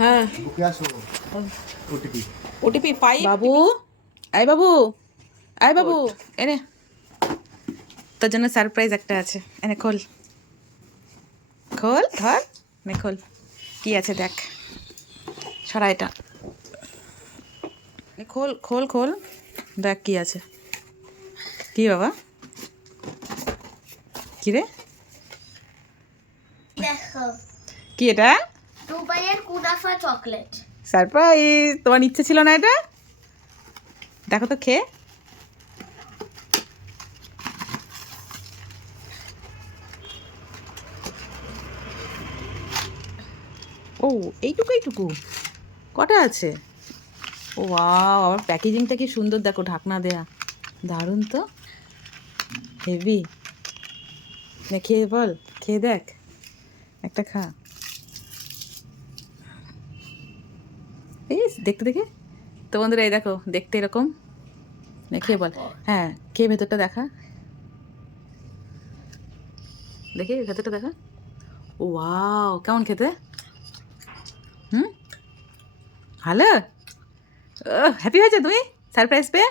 হ্যাঁ ওটিপি পাই বাবু। আয় বাবু, আয় বাবু, এনে তোর জন্য সারপ্রাইজ একটা আছে। এনে খোল, খোল, ধর, নে খোল, কি আছে দেখ, সরা এটা, খোল খোল খোল, দেখ কি আছে। কি বাবা, কি রে, দেখো কি এটা? দুবাইয়ের কুনাফা চকলেট। সারপ্রাইজ, তোমার ইচ্ছে ছিল না এটা? দেখো তো খেয়ে। ও এইটুকু এইটুকু, কটা আছে? ও ওয়াও, আবার প্যাকেজিংটা কি সুন্দর, দেখো ঢাকনা দেয়া, দারুণ তো, হেভি। নে খেয়ে বল, খেয়ে দেখ, একটা খা। ইস, দেখতে দেখে তো বন্ধুরা, এই দেখো দেখতে এরকম। নে খেয়ে বল, হ্যাঁ খেয়ে ভেতরটা দেখা, দেখি ভেতরটা দেখা। ও ওয়াও, কেমন খেতে? হুম, ভালো। হ্যাপি হয়েছে তুমি সারপ্রাইজ পেয়ে?